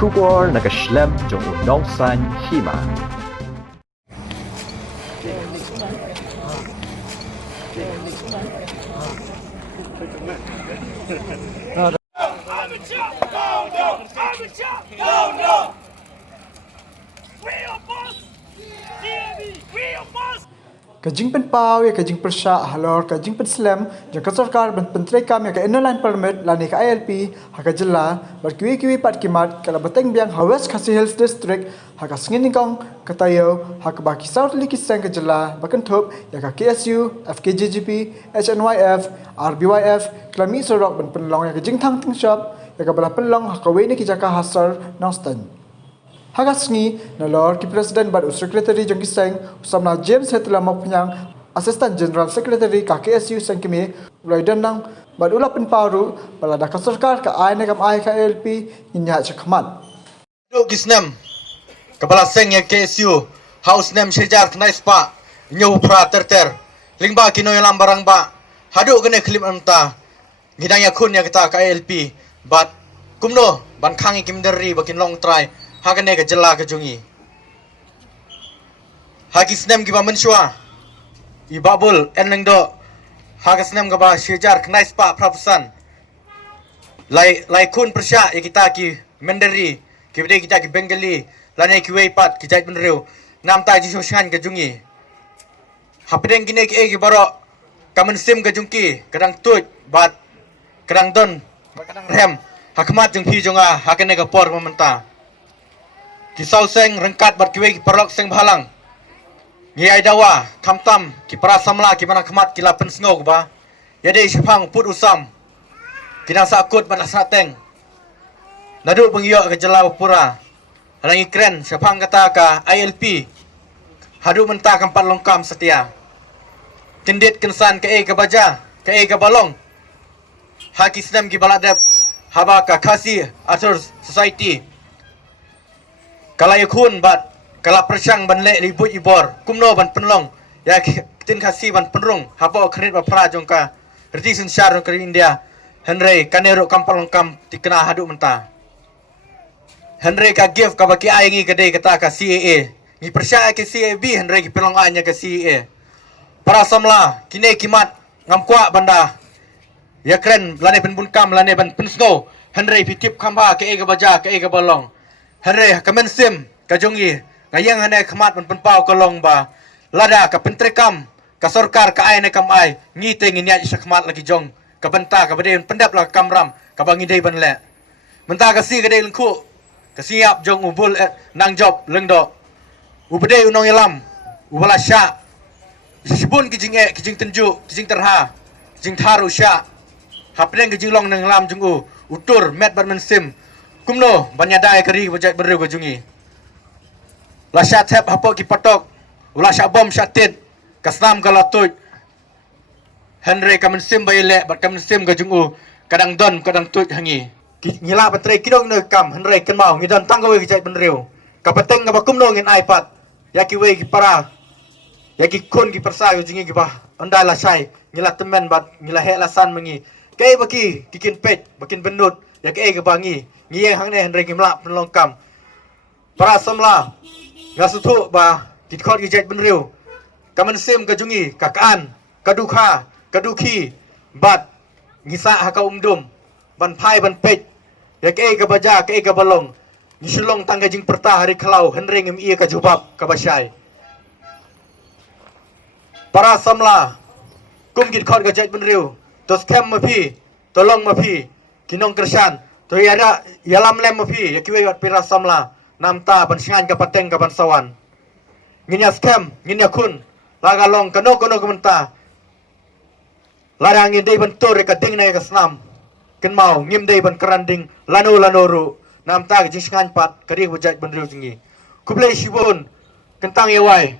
Kubor nakaslem jong unongsan hima. Kajing penpau ya kajing persya halor kajing penslam jangka sarkar penteri kam ya ka inline permit lani ka ILP haka jela berkiwi-kiwi pat kimat kala beteng biang West Khasi Hills District haka sengin katayo haka baki South Likisang ka jela bakan thop ya ka KSU FKJGP HNYF RBYF klami sorok ben penlong ya kajing thang ting shop ya ka bala penlong haka weni ki jaka hasar Nostan Hagasngi nalor ki Presiden Badu Secretary Jongki Seng usamna James Hetla Mopnyang Assistant General Secretary KSU Sengkimi ulai danang badula penparu balada ka sarkar ka aine kam ai ka LP inya chakmat Duk gisnem kepala seng yang KSU House nem sejar knais pa nyu pra terter lingba kino yang barang ba hadu kene klim anta gidanya kun ya kita ka LP bat kumno ban khangi kimderi bakin long try hagane ka jela ka jungi hagisnem ki ba mensua ibabul enlengdo hagasnem ka ba sejar knais pa prapusan lai kun persya ya kita ki menderi ki bede kita ki bengali lane ki weipat ki jait benreu nam ta ji soshan ka jungi hapdeng kine ki baro kamen sim ka jungki kadang tut bat kadang don kadang rem hakmat jung pi jonga hakane ka por mementa kisau seng rengkat bat kiwe ki perlok seng bhalang ngi ai dawa kamtam ki para samla ki mana khmat ki lapen sngo ba yade shapang put usam kidang sakut bana sateng nadu pengyo ke jelau pura halangi kren shapang kata ka ILP hadu mentah kampat longkam setia tindit kensan ke ke baja ke balong haki senam ki baladep haba ka khasi atur society kala yakun bat kala persang ban le ribut ibor kumno ban penlong ya tin khasi ban penrung habo kredit ba pra jongka reti sensar ke India Henry kanero kampal longkam tikena hadu menta Henry ka give ka baki ai ngi kede kata ka CAA ngi persya ke CAB Henry ki pelong anya ke CAA para samla kine kimat ngamkwa banda ya kren lane pen bunkam lane ban pensgo Henry pitip khamba ke baja ke balong Henry kamen sim ka jongi ngayang hane khmat ban penpau kolong ba lada ka pentrekam ka sarkar ka ai ne kam ai ngi te ngi nya khmat lagi jong ka benta ka bade pendap la kamram ka bangi dei ban le menta ka si ka dei lengku ka siap jong ubul nang job lengdo ubade unong yalam ubala sya sibun kijing tenju kijing terha kijing tharu sya hapren kijing long nang lam jung utur met ban men sim kumno banyadai kari bajai beru bajungi la sya thep hapo ki patok ula sya bom sya tit kasnam kalatut Henry kamen sim baile bat kamen sim ga jungu kadang don kadang tut hangi ngila patre kidong ne kam Henry ken mau ngidan tanggawe ki jait benreu kapateng ga kumno ngin iPad yaki we ki para yaki kun ki persa jungi ki bah ondala sai ngila temen bat ngila he lasan mengi kei baki kikin pet bakin benut yaki ga bangi ngiye hang ne Henry ki mla penlongkam para samla ngasutu ba kitkot ki jait benreu kamen sim ga jungi kakaan kadukha kaduki bat ngisa haka umdum ban pai ban pet ya ke baja ke balong nisulong tangga jing perta hari kalau Henry ngem iya ka jubab ka basai para samla kum git khot ga jait benriu to scam mapi tolong mapi kinong kersan to yara yalam lem mapi ya kiwe wat pira samla namta ban singan ka pateng ka ban sawan nginya scam nginya kun laga long kano kumenta larang ngin dei ban tore ka ding na ka snam ken mau ngim dei ban keranding lano ru nam ta jing singan pat kari hujat ban riu jingi kublai shibun kentang yawai